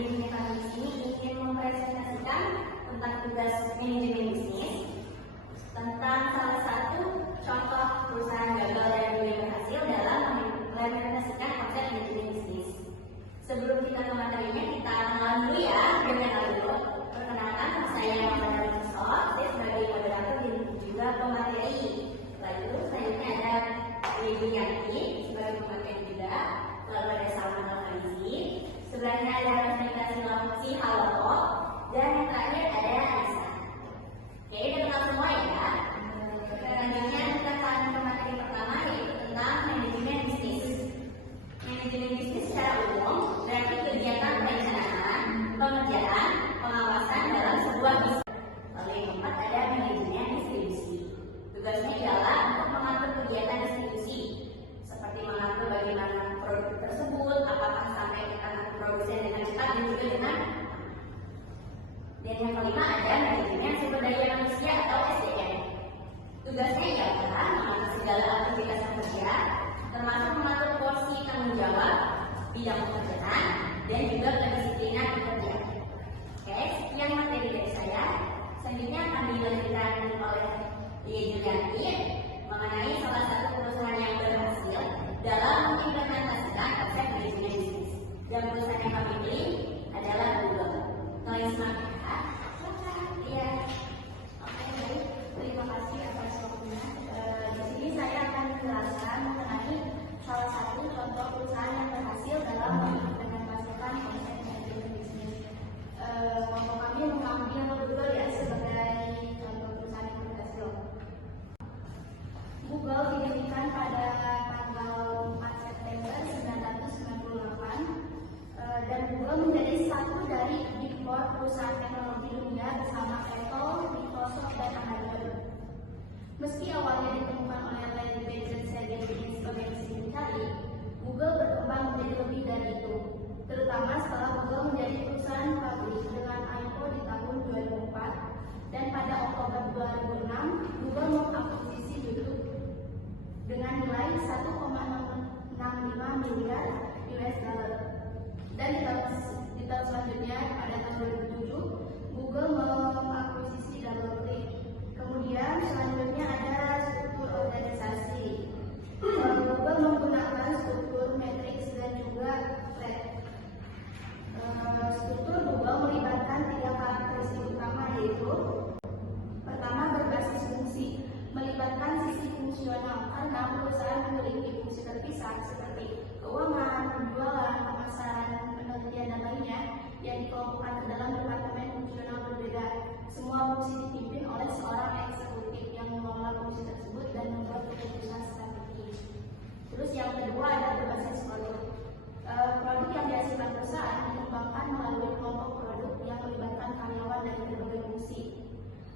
Jadi kami di sini ingin mempresentasikan tentang tugas manajemen bisnis, tentang salah satu contoh perusahaan gagal dan juga berhasil dalam mengimplementasikan konsep manajemen bisnis. Sebelum kita ke materinya, kita kenalan dulu ya. Perkenalkan, saya Muhammad Al-Musa, saya sebagai moderator dan juga pemateri. Lalu selanjutnya ada Ibu Yanti sebagai pemateri juga. Lalu ada Salman Al-Faizi. Sebelahnya ada presentasi Lamusi Halo. Dan yang terakhir ada Anissa. Oke, udah kenal semua ya. Selanjutnya kita akan ke materi pertama, yaitu tentang manajemen bisnis. Manajemen bisnis secara umum berarti kegiatan perencanaan, pengerjaan, pengawasan dalam sebuah bisnis. Lalu yang keempat ada manajemen distribusi. Tugasnya ialah untuk mengatur kegiatan distribusi, seperti mengatur bagaimana produk tersebut, apakah sampai ke tangan produsen dengan cepat dan juga dengan. Dan yang kelima ada manajemen sumber daya manusia atau SDM. Tugasnya ialah mengatur segala aktivitas pekerja, termasuk mengatur porsi tanggung jawab, bidang pekerjaan, dan juga kedisiplinan pekerja. Oke, sekian materi dari saya. Selanjutnya akan dilanjutkan oleh Ibu Yanti mengenai salah satu perusahaan yang berhasil dalam mengimplementasikan konsep manajemen bisnis. Dan perusahaan yang kami pilih adalah Google. Noise Market. Iya. Oke, baik. Terima kasih atas waktunya. Di sini saya akan menjelaskan mengenai salah satu contoh perusahaan yang berhasil dalam mengimplementasikan konsep manajemen bisnis. Kelompok kami mengambil Google ya sebagai contoh perusahaan yang berhasil. Google didirikan pada tanggal 4 September 1998 dan Google menjadi satu dari Big Four perusahaan teknologi dunia bersama Apple, Microsoft, dan Amazon. Meski awalnya ditemukan oleh Larry Page dan Sergey Brin sebagai mesin pencari, Google berkembang menjadi lebih dari itu, terutama setelah Google menjadi perusahaan publik dengan I.O. di tahun 2004 dan pada Oktober 2006 Google mengakuisisi YouTube dengan nilai 1,65 miliar US dollar. Dan di tahun selanjutnya pada tahun 2007 Google mengakuisisi DoubleClick. Kemudian selanjutnya ada struktur organisasi. Google menggunakan struktur matriks dan juga flat. Struktur Google melibatkan 3 karakteristik utama, yaitu pertama, berbasis fungsi, melibatkan sisi fungsional karena perusahaan memiliki fungsi terpisah seperti keuangan, penjualan, pemasaran, penelitian, dan lainnya yang dikelompokkan ke dalam departemen fungsional berbeda. Semua fungsi dipimpin oleh seorang eksekutif yang mengelola fungsi tersebut dan membuat keputusan strategis. Terus yang kedua ada berbasis produk. Produk yang dihasilkan perusahaan dikembangkan melalui kelompok produk yang melibatkan karyawan dari berbagai fungsi.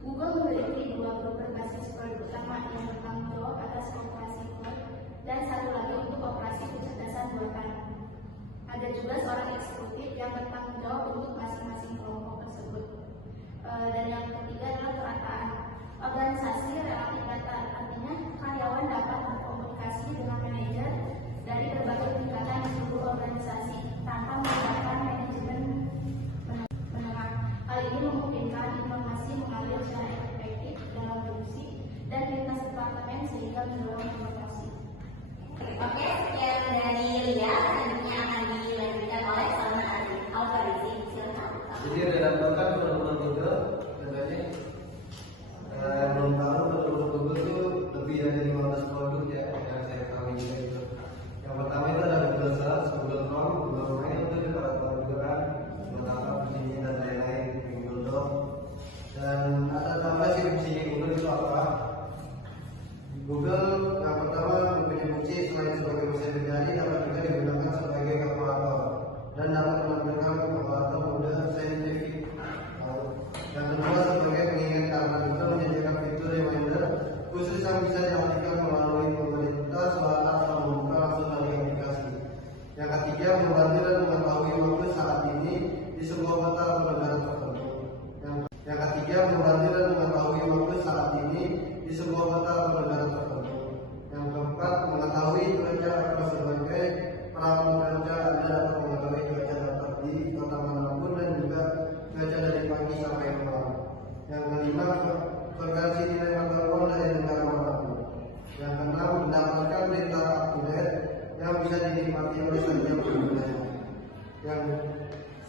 Google memiliki 2 grup berbasis produk utama yang bertanggung jawab atas operasi cloud dan satu lagi untuk operasi kecerdasan buatan. Ada juga seorang eksekutif yang bertanggung jawab untuk masing-masing kelompok tersebut. Dan yang ketiga adalah perataan. Organisasi relatif datar, artinya karyawan dapat berkomunikasi dengan manajer dari berbagai tingkatan di seluruh organisasi tanpa melibatkan manajemen menengah. Hal ini memungkinkan informasi mengalir secara efektif dalam fungsi dan lintas departemen sehingga mendorong inovasi. Oke, sekian dari Lia. Selanjutnya akan dilanjutkan oleh Salman Al-Faizi. Silakan. Jadi ada daftarkan produk Google, katanya belum tahu produk Google itu lebih dari 15 produk ya yang saya tahu juga itu. Yang pertama itu ada Google Search, Google Chrome, Google Mail itu juga pada juga kan, buat apa fungsinya dan lain-lain, Google Doc. Dan ada tambah sih fungsinya Google itu apa? Google yang pertama mempunyai fungsi selain sebagai mesin pencari dapat juga digunakan sebagai kalkulator dan dapat menampilkan kalkulator mudah saintifik. Yang kedua sebagai pengingat karena Google menyediakan fitur reminder khusus yang bisa diaktifkan melalui pemerintah atau membuka langsung dari aplikasi. Yang ketiga membantu dan mengetahui waktu saat ini di sebuah kota atau negara tertentu. Yang ketiga membantu dan mengetahui waktu saat ini di sebuah kota atau negara tertentu. Yang keempat mengetahui cuaca atau sebagai perangkat cuaca Anda dapat mengetahui cuaca dapat di kota manapun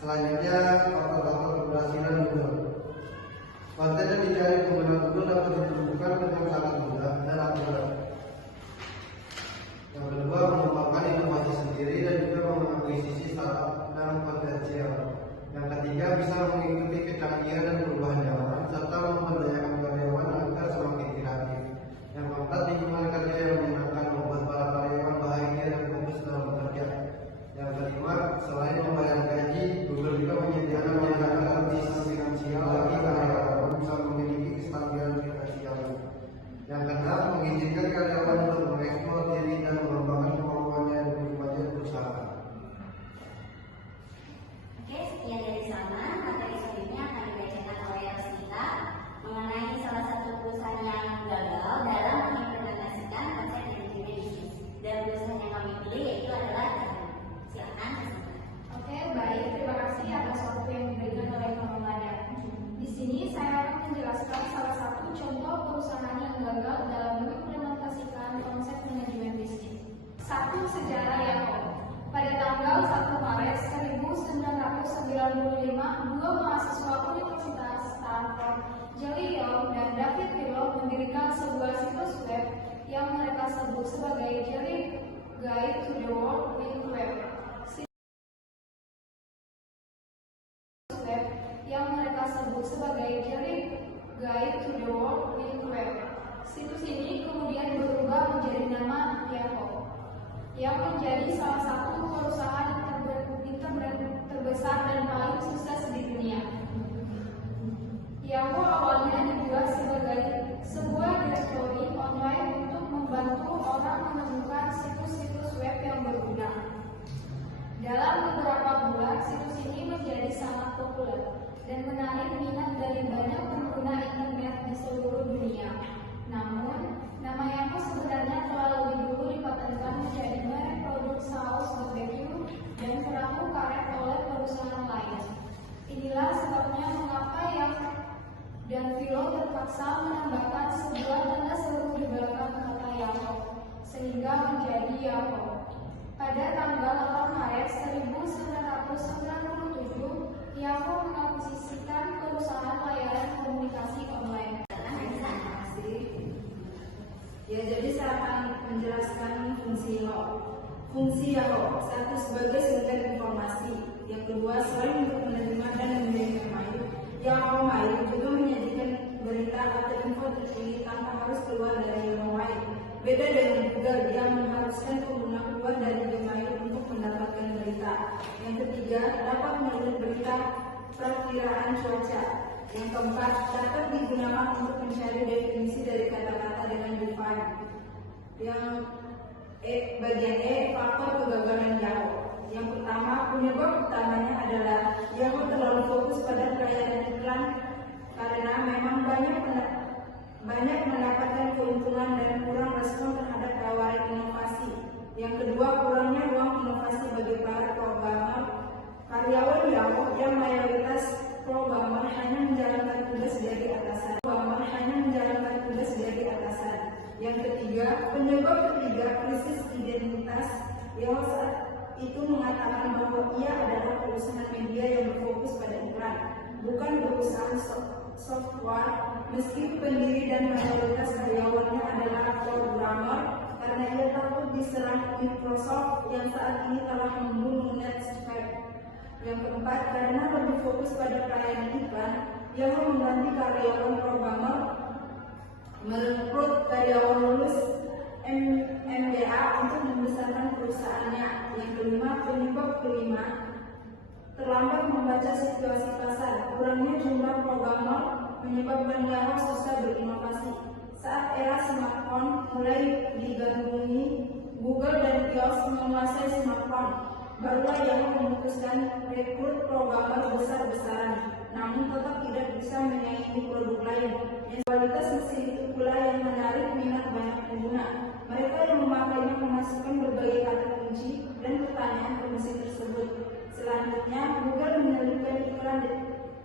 Selanjutnya, faktor-faktor keberhasilan Google. Konten yang dicari pengguna Google dapat ditentukan dengan sangat mudah dan akurat. Yang kedua, mengembangkan inovasi sendiri dan juga mengakuisisi startup dan potensial. Yang ketiga, bisa mengikuti kecanggihan dan perubahan zaman serta memberdayakan karyawan agar semakin kreatif. Yang keempat, lingkungan kerja yang menyenangkan membuat para karyawan bahagia dan fokus dalam bekerja. Yang kelima, selain membayar gaji, Google juga menyediakan garansi finansial bagi karyawan bisa memiliki kestabilan finansial. Yang keenam, mengizinkan karyawan untuk mengeksplor diri dan mengembangkan kemampuannya demi kemajuan perusahaan. Oke, sekian dari sana. Materi selanjutnya akan dibacakan oleh Rosita mengenai salah satu perusahaan yang gagal dalam mengimplementasikan konsep manajemen bisnis. Dan perusahaan yang kami pilih yaitu adalah silakan. Oke, baik. Terima kasih atas waktu yang diberikan oleh Mama Mada. Di sini saya akan menjelaskan salah satu contoh perusahaan yang gagal dalam mengimplementasikan konsep manajemen bisnis. Satu, sejarah Yahoo. Pada tanggal 1 Maret 1995, dua mahasiswa Universitas Stanford, Jelly Young dan David Willow, mendirikan sebuah situs web yang mereka sebut sebagai Jelly Guide to the World Wide Web. Guide to the World Wide Web. Situs ini kemudian berubah menjadi nama Yahoo, yang menjadi salah satu perusahaan internet terbesar dan paling sukses di dunia. Yahoo awalnya dibuat sebagai sebuah direktori online untuk membantu orang menemukan situs-situs web yang berguna. Dalam beberapa bulan, situs ini menjadi sangat populer dan menarik minat dari banyak pengguna internet di seluruh dunia. Namun, nama Yahoo sebenarnya telah lebih dulu dipatenkan menjadi merek produk saus barbecue dan perahu karet oleh perusahaan lain. Inilah sebabnya mengapa Yahoo dan Willow terpaksa menambahkan sebuah tanda seru di belakang kata Yahoo, sehingga menjadi Yahoo. Pada tanggal 8 Maret 1997, Yahoo mengakuisisikan perusahaan layanan komunikasi online. Ya, jadi saya akan menjelaskan fungsi Yahoo. Fungsi Yahoo, satu, sebagai sumber informasi. Yang kedua, selain untuk menerima dan mengirim mail, Yahoo Mail juga menyajikan berita atau info terkini tanpa harus keluar dari Yahoo Mail. Beda dengan Google yang mengharuskan pengguna keluar dari Gmail untuk mendapatkan berita. Yang ketiga, dapat melihat berita perakiraan cuaca. Yang keempat, dapat digunakan untuk mencari definisi dari kata-kata dengan define. Yang bagian E, faktor kegagalan Yahoo. Yang pertama, penyebab utamanya adalah Yahoo terlalu fokus pada pelayanan iklan karena memang banyak mendapatkan keuntungan dan kurang respon terhadap tawaran inovasi. Yang kedua, kurangnya ruang inovasi bagi para programmer. Karyawan Yahoo yang mayoritas programmer hanya menjalankan tugas dari atasan. Yang ketiga, penyebab ketiga, krisis identitas. Yahoo saat itu mengatakan bahwa ia adalah perusahaan media yang berfokus pada iklan, bukan perusahaan software. Meski pendiri dan mayoritas karyawannya adalah programmer, karena ia takut diserang Microsoft yang saat ini telah membunuh Netscape. Yang keempat, karena lebih fokus pada pelayanan iklan, Yahoo mengganti karyawan programmer, merekrut karyawan lulus MBA untuk membesarkan perusahaannya. Yang kelima, penyebab kelima, terlambat membaca situasi pasar. Kurangnya jumlah programmer menyebabkan Yahoo susah berinovasi. Saat era smartphone mulai digandrungi, Google dan Kios menguasai smartphone. Barulah Yahoo memutuskan rekrut programmer besar-besaran, namun tetap tidak bisa menyaingi produk lain. Kualitas mesin itu pula yang menarik minat banyak pengguna. Mereka yang memakainya memasukkan berbagai kata kunci dan pertanyaan ke mesin tersebut. Selanjutnya, Google menyelipkan iklan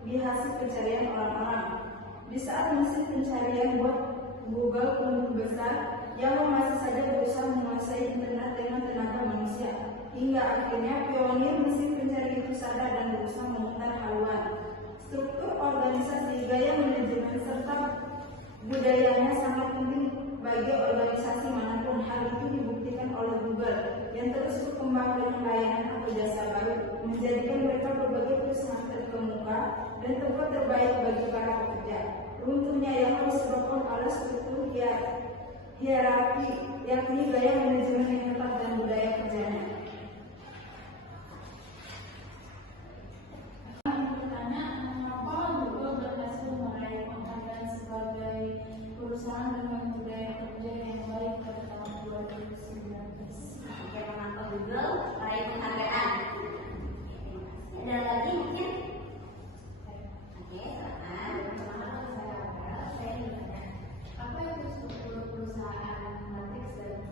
di hasil pencarian orang-orang. Di saat mesin pencarian buat Google tumbuh besar, Yahoo masih saja berusaha menguasai internet dengan tenaga manusia. Hingga akhirnya pionir mesin pencari itu sadar dan berusaha memutar haluan. Struktur organisasi, gaya manajemen, serta budayanya sangat penting bagi organisasi manapun. Hal itu dibuktikan oleh Google yang terus berkembang dengan layanan atau jasa baru, menjadikan mereka berbagai perusahaan terkemuka dan tempat terbaik bagi para pekerja. Runtuhnya yang harus disebabkan oleh struktur hierarki, yakni gaya manajemen yang ketat dan budaya kerjanya. Perusahaan dengan budaya kerja yang baik pada tahun 2019. Oke, mengapa Google meraih penghargaan? Ada lagi mungkin? Oke, silakan. Saya ditanya, apa itu struktur perusahaan matrix dan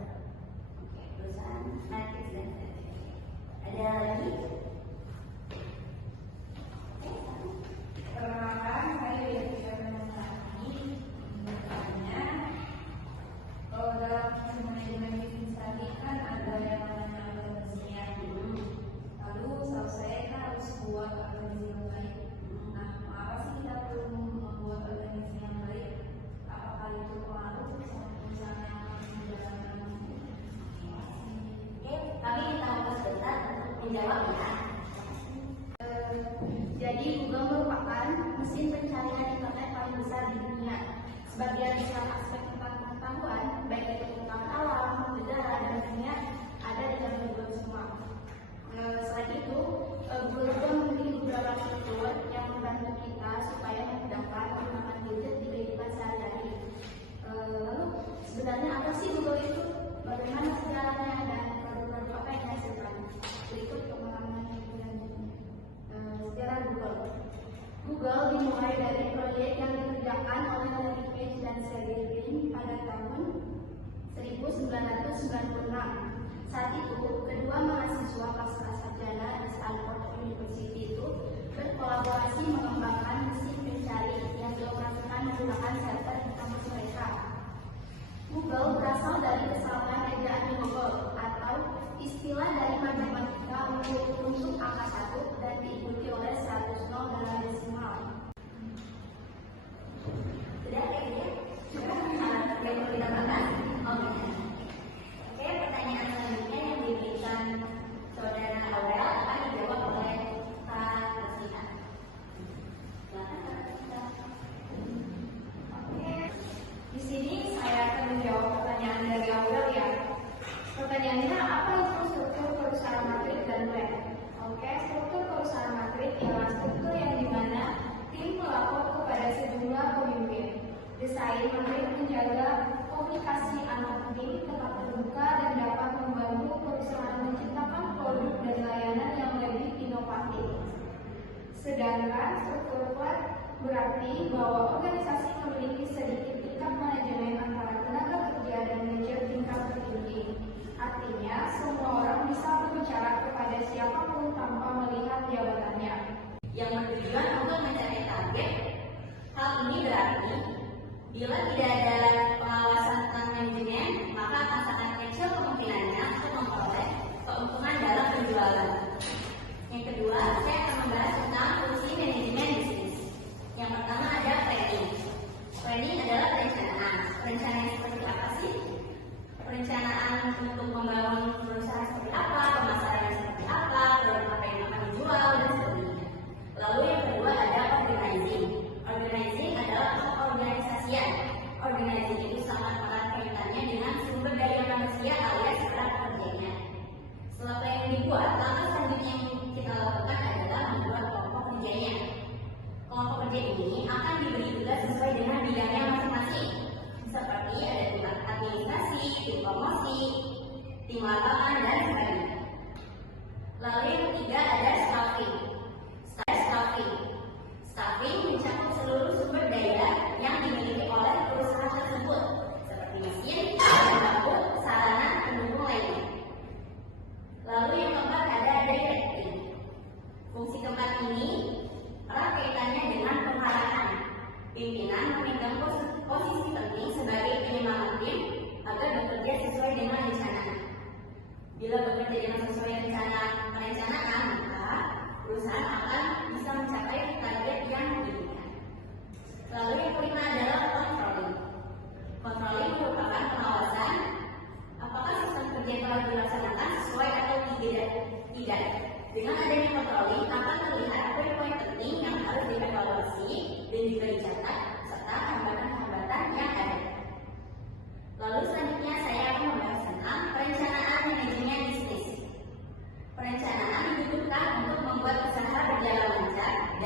Oke, perusahaan matrix dan ada lagi? perkenalkan, saya Yudhistira Menani. Kalau dalam manajemen bisnis tadi kan ada yang namanya organisasinya, lalu setahu saya kan harus buat organisasi yang baik. Nah, mengapa sih kita perlu membuat organisasi yang baik? Apakah itu pengaruh sama perusahaan yang harus dijalankan? Oke, kami minta waktu sebentar untuk menjawab ya. Jadi Google merupakan mesin pencarian internet paling besar di dunia. Sebagian besar aspek tentang pengetahuan, baik itu tentang alam, udara, dan dunia, ada di dalam Google semua. Selain itu, Google juga memiliki beberapa fitur yang membantu kita supaya memudahkan menggunakan gadget di kehidupan sehari-hari. Lalu, sebenarnya apa sih Google itu? Bagaimana sejarahnya dan produk-produk apa yang dihasilkan? Berikut pengalaman yang selanjutnya. Sejarah Google. Google dimulai dari proyek yang dikerjakan oleh Larry Page dan Sergey Brin pada tahun 1996. Saat itu, kedua mahasiswa pasca sarjana di Stanford University itu berkolaborasi mengembangkan mesin pencari yang dioperasikan menggunakan server di kampus mereka. Google berasal dari kesalahan ejaan Google atau istilah dari matematika untuk angka 1 dan diikuti oleh 100 nol dalam desimal. Sudah ya, gitu ya? Perlu ditambahkan? Oke, pertanyaan selanjutnya yang diberikan saudara Aurel akan dijawab oleh Kak Rosita. Silakan Kak Rosita. Oke, di sini saya akan menjawab pertanyaan dari Aurel ya. Pertanyaannya, apa itu struktur perusahaan matrik dan web? Oke, struktur perusahaan matrik ialah struktur yang dimana tim melapor kepada sejumlah pemimpin. Desain matrik menjaga komunikasi antar tim tetap terbuka dan dapat membantu perusahaan menciptakan produk dan layanan yang lebih inovatif. Sedangkan struktur web berarti bahwa organisasi memiliki sedikit tingkat manajemen antara tenaga kerja dan manajer tingkat tertinggi. Artinya, semua orang bisa berbicara kepada siapapun tanpa melihat jabatannya. Yang bertujuan untuk mencapai target. Hal ini berarti bila tidak ada pengawasan tentang manajemen, maka akan sangat kecil kemungkinannya untuk memperoleh keuntungan dalam penjualan. Yang kedua, saya akan membahas tentang fungsi manajemen bisnis. Yang pertama ada planning. Planning adalah perencanaan. Perencanaan seperti apa sih? Perencanaan untuk membangun perusahaan seperti apa, pemasaran seperti apa, produk apa yang akan dijual, dan sebagainya. Lalu yang kedua ada organizing. Organizing adalah pengorganisasian.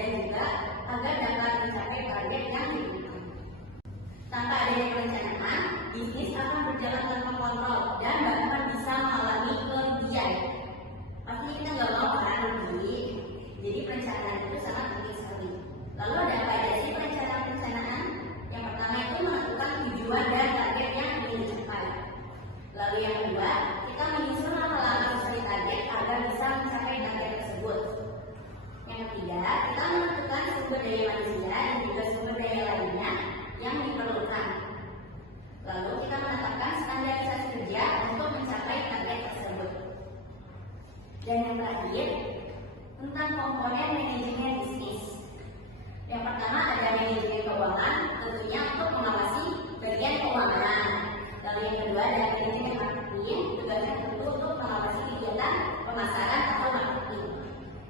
dan juga agar dapat mencapai target yang ditetapkan. Tanpa adanya perencanaan, bisnis akan berjalan tanpa kontrol dan bahkan bisa mengalami kerugian. Pastinya kita nggak mau kan rugi, jadi perencanaan itu sangat penting sekali. Lalu ada apa aja sih perencanaan? Yang pertama itu menentukan tujuan dan target yang ingin dicapai. Lalu yang kedua, kita menyusun hal-hal sesuai target agar bisa mencapai target tersebut. Yang ketiga, kita menentukan sumber daya manusia dan juga sumber daya lainnya yang diperlukan. Lalu kita menetapkan standarisasi kerja untuk mencapai target tersebut. Dan yang terakhir, tentang komponen manajemen bisnis. Yang pertama ada manajemen keuangan, tentunya untuk mengawasi bagian keuangan. Lalu yang kedua ada manajemen marketing, tugasnya tentu untuk mengawasi kegiatan pemasaran atau marketing.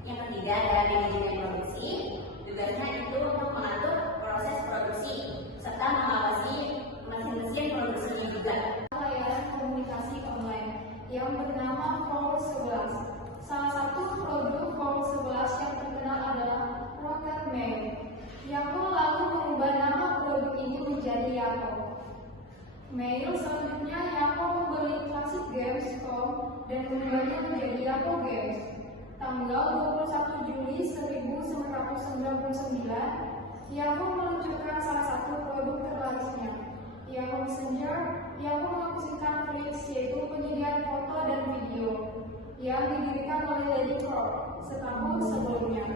Yang ketiga ada manajemen produksi, tugasnya itu untuk mengatur proses produksi serta mengawasi mesin-mesin produksinya juga. Layanan komunikasi online yang bernama Form 11. Salah satu produk Form 11 yang terkenal adalah Rocket Mail. Yahoo lalu mengubah nama produk ini menjadi Yahoo Mail. Selanjutnya Yahoo membeli Classic Games.com dan mengubahnya menjadi Yahoo Games. Tanggal 21 Juli 1999, Yahoo meluncurkan salah satu produk terlarisnya, Yahoo Messenger. Yahoo mengakuisisikan Flix, yaitu penyediaan foto dan video yang didirikan oleh Lady Crow setahun sebelumnya.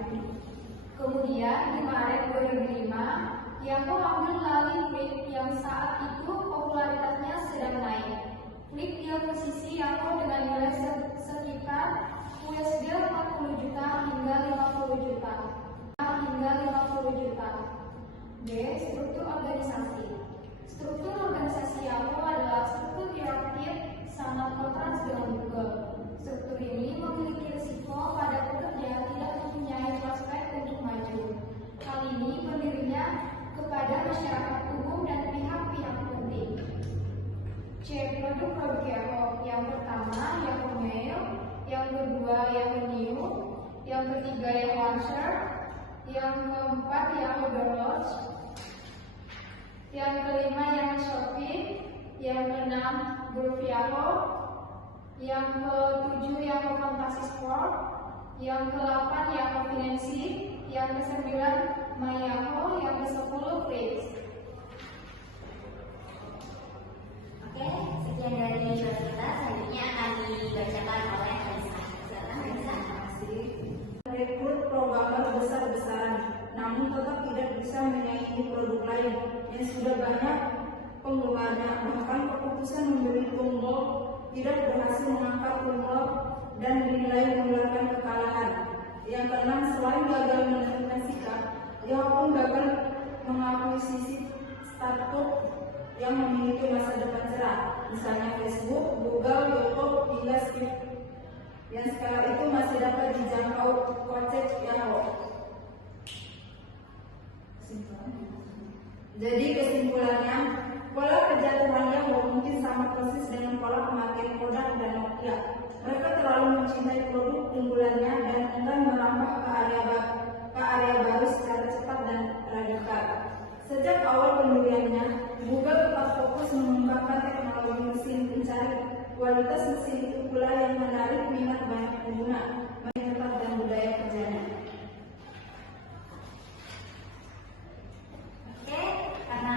Kemudian di Maret 2005, Yahoo ambil alih Flip yang saat itu popularitasnya sedang naik. Flip diakuisisi Yahoo dengan nilai sekitar USD 40 juta hingga 50 juta. B. Struktur organisasi. Struktur organisasi Yahoo adalah struktur hierarkis sangat kontras dengan Google. Struktur ini memiliki risiko pada pekerja tidak mempunyai prospek untuk maju. Hal ini pendirinya kepada masyarakat umum dan pihak-pihak penting. C. Produk-produk Yahoo. Yang pertama Yahoo Mail, yang kedua Yahoo News, yang ketiga Yahoo Answer, yang keempat Yahoo Downloads, yang kelima Yahoo Shopping, yang keenam Groove Yahoo, yang ketujuh Yahoo Fantasy Sport, yang ke-8 Yahoo Financing, yang ke-9 My Yahoo, yang ke-10 Flix. Oke, sekian dari video kita. Selanjutnya akan dibacakan oleh Anissa. Silakan Anissa. Rekrut programmer besar-besaran, namun tetap tidak bisa menyaingi produk lain yang sudah banyak penggemarnya. Bahkan keputusan membeli tombol tidak berhasil mengangkat tombol dan dinilai mengeluarkan kekalahan. Yang keenam, selain gagal menentukan sikap, Yahoo pun gagal mengakuisisi startup yang memiliki masa depan cerah, misalnya Facebook, Google, YouTube, hingga Swift yang skala itu masih dapat dijangkau kocek Yahoo. Jadi kesimpulannya, pola kerja Yahoo mungkin sama persis dengan pola pemakaian Kodak dan Nokia. Mereka terlalu mencintai produk unggulannya dan enggan merambah ke area baru secara cepat dan radikal. Sejak awal pendiriannya, Google tetap fokus mengembangkan teknologi mesin pencari kualitas. Mesin itu pula yang menarik minat banyak pengguna, tetap dan budaya kerjanya. Oke, karena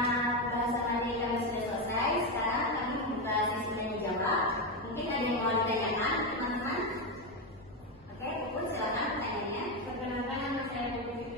bahasan tadi kami sudah selesai, sekarang kami buka sesi tanya jawab. Mungkin ada yang mau ditanyakan, teman-teman? Oke, Puput silakan pertanyaannya. Perkenalkan nama saya Puput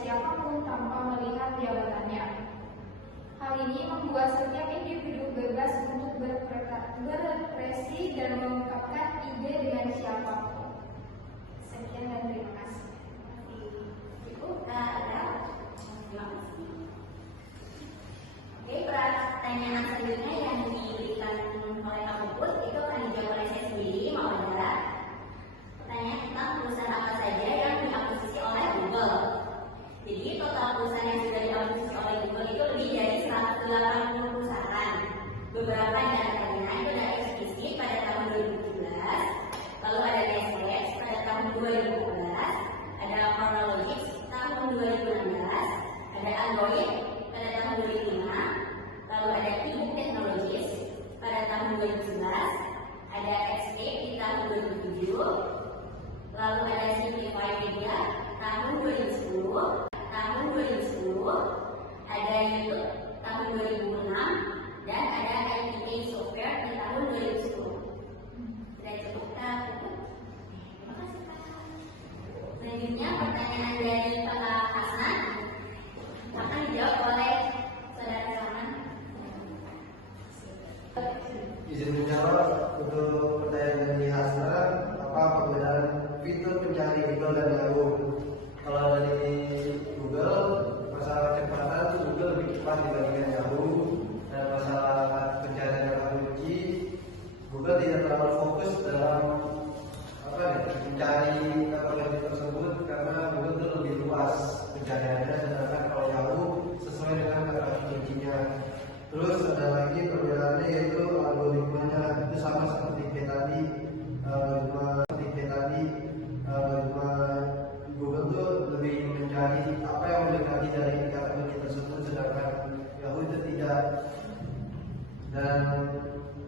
siapapun tanpa melihat jabatannya. Hal ini membuat setiap individu bebas untuk berekspresi dan mengungkapkan ide dengan siapapun. Sekian dan terima kasih. Cukup, ada? Terima kasih. Oke, pertanyaan selanjutnya yang diberikan oleh Pak Puput itu akan dijawab oleh saya sendiri, Maudara. Pertanyaan tentang perusahaan apa saja yang diakuisisi oleh Google. Jadi total perusahaan yang sudah diakuisisi oleh Google itu lebih dari 180 perusahaan. Beberapa di antaranya itu ada HTC pada tahun 2017, lalu ada Nestlé pada tahun 2014, ada Chronologics tahun 2016, ada Android pada tahun 2005, lalu ada e-book Technologies pada tahun 2011, ada Escape di tahun 2007, lalu ada Simplify Media tahun 2010, tahun 2010, ada YouTube tahun 2006, dan ada IPT Software di tahun 2010. Sudah cukup, Kak? Terima kasih, Kak. Selanjutnya pertanyaan dari Pak Hasan akan dijawab oleh Saudara Salman. Izin menjawab untuk pertanyaan dari Hasan, apa perbedaan fitur pencari Google dan Yahoo? Kalau dari Google, masalah kecepatan Google lebih cepat dibandingkan Yahoo, dan masalah pencarian kata kunci Google tidak terlalu fokus dalam mencari kata kunci tersebut karena Google itu lebih luas pencariannya, sedangkan kalau Yahoo sesuai dengan kata kuncinya. Terus ada lagi perbedaannya yaitu algoritmanya itu sama seperti kayak tadi, Google tuh lebih mencari apa yang mendekati dari kata kunci tersebut, sedangkan Yahoo itu tidak. Dan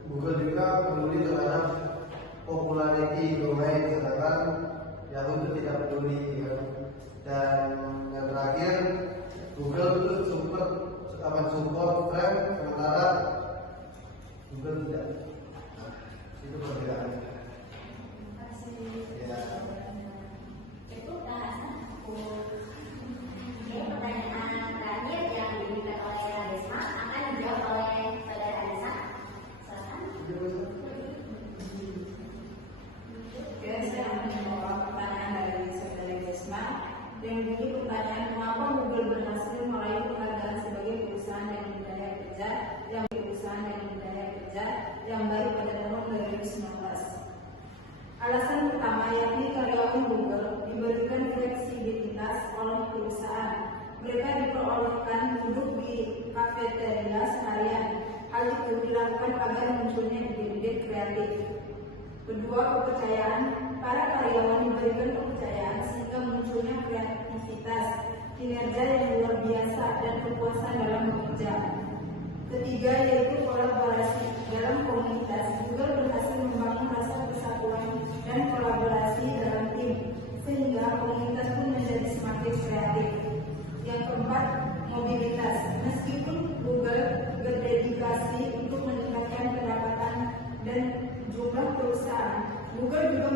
Google juga peduli terhadap popularity domain, sedangkan Yahoo itu tidak peduli. Dan yang terakhir, Google itu support frame, sementara Google tidak. Itu perbedaannya. Terima kasih. Ya. Cukup, Kak Hasan. Oke, pertanyaan terakhir yang diberikan oleh Risma akan dijawab oleh Saudara Anissa. Silakan. Oke, saya akan menjawab pertanyaan dari Saudara Desma. Yang bunyi pertanyaan, mengapa Google berhasil meraih penghargaan sebagai perusahaan dengan budaya kerja yang baik pada tahun 2019? Alasan pertama yakni karyawan Google diberikan fleksibilitas oleh perusahaan. Mereka diperolehkan duduk di kafeteria seharian. Hal itu dilakukan agar munculnya ide-ide kreatif. Kedua, kepercayaan. Para karyawan diberikan kepercayaan sehingga munculnya kreativitas, kinerja yang luar biasa, dan kepuasan dalam bekerja. Ketiga, yaitu kolaborasi. Dalam komunitas, Google berhasil membangun rasa persatuan dan kolaborasi dalam tim, sehingga komunitas pun menjadi semakin kreatif. Yang keempat, mobilitas. Meskipun Google berdedikasi untuk meningkatkan pendapatan dan jumlah perusahaan, Google juga